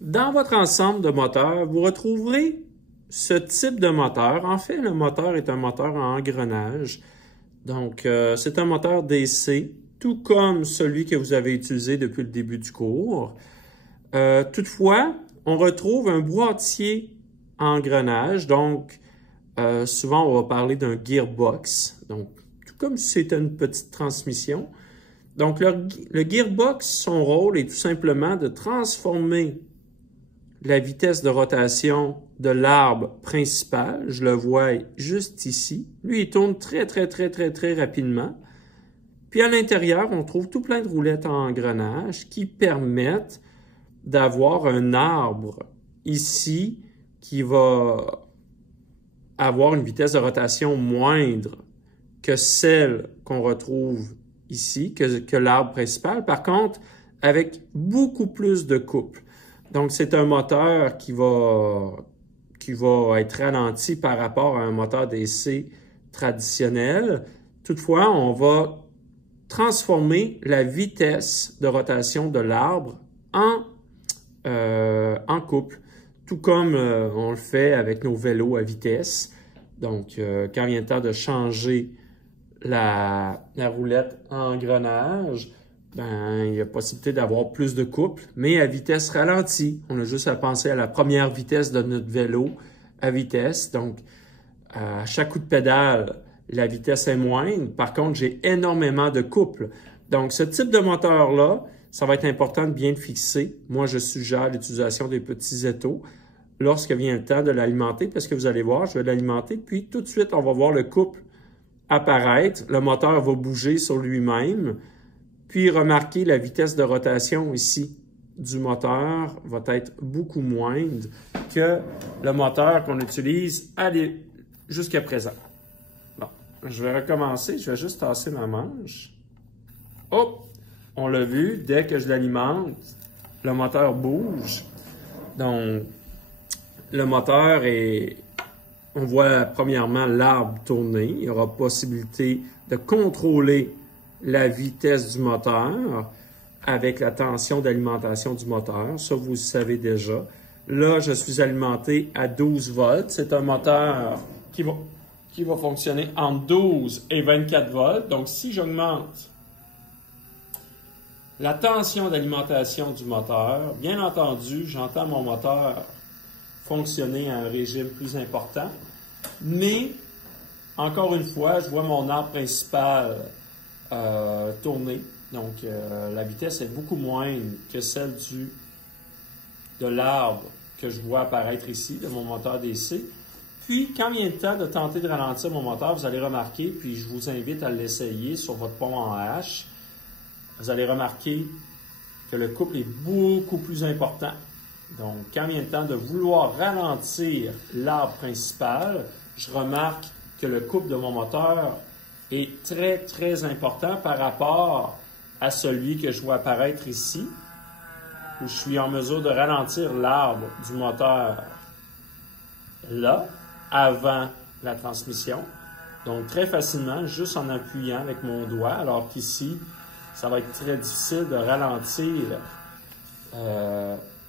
Dans votre ensemble de moteurs, vous retrouverez ce type de moteur. En fait, le moteur est un moteur en engrenage. Donc, c'est un moteur DC, tout comme celui que vous avez utilisé depuis le début du cours. Toutefois, on retrouve un boîtier en engrenage. Donc, souvent, on va parler d'un gearbox. Donc, tout comme si c'était une petite transmission. Donc, le gearbox, son rôle est tout simplement de transformer la vitesse de rotation de l'arbre principal. Je le vois juste ici. Lui, il tourne très rapidement. Puis à l'intérieur, on trouve tout plein de roulettes en engrenage qui permettent d'avoir un arbre ici qui va avoir une vitesse de rotation moindre que celle qu'on retrouve ici, que l'arbre principal. Par contre, avec beaucoup plus de couple. Donc, c'est un moteur qui va être ralenti par rapport à un moteur DC traditionnel. Toutefois, on va transformer la vitesse de rotation de l'arbre en couple, tout comme on le fait avec nos vélos à vitesse. Donc, quand vient le temps de changer la roulette en engrenage, il y a possibilité d'avoir plus de couple, mais à vitesse ralentie. On a juste à penser à la première vitesse de notre vélo à vitesse. Donc, à chaque coup de pédale, la vitesse est moindre. Par contre, j'ai énormément de couple. Donc, ce type de moteur-là, ça va être important de bien le fixer. Moi, je suggère l'utilisation des petits étaux lorsque vient le temps de l'alimenter, parce que vous allez voir, je vais l'alimenter, puis tout de suite, on va voir le couple apparaître. Le moteur va bouger sur lui-même. Puis, remarquez la vitesse de rotation ici du moteur va être beaucoup moindre que le moteur qu'on utilise jusqu'à présent. Bon, je vais recommencer. Je vais juste tasser ma manche. Hop! On l'a vu, dès que je l'alimente, le moteur bouge. Donc, le moteur est... On voit premièrement l'arbre tourner. Il y aura possibilité de contrôler la vitesse du moteur avec la tension d'alimentation du moteur. Ça, vous le savez déjà. Là, je suis alimenté à 12 volts. C'est un moteur qui va fonctionner entre 12 et 24 volts. Donc, si j'augmente la tension d'alimentation du moteur, bien entendu, j'entends mon moteur fonctionner à un régime plus important. Mais, encore une fois, je vois mon arbre principal tourner. Donc, la vitesse est beaucoup moindre que celle de l'arbre que je vois apparaître ici, de mon moteur DC. Puis, quand vient le temps de tenter de ralentir mon moteur, vous allez remarquer, puis je vous invite à l'essayer sur votre pont en H, vous allez remarquer que le couple est beaucoup plus important. Donc, quand vient le temps de vouloir ralentir l'arbre principal, je remarque que le couple de mon moteur est très important par rapport à celui que je vois apparaître ici, où je suis en mesure de ralentir l'arbre du moteur là, avant la transmission. Donc, très facilement, juste en appuyant avec mon doigt, alors qu'ici, ça va être très difficile de ralentir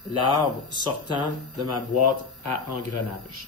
l'arbre sortant de ma boîte à engrenage.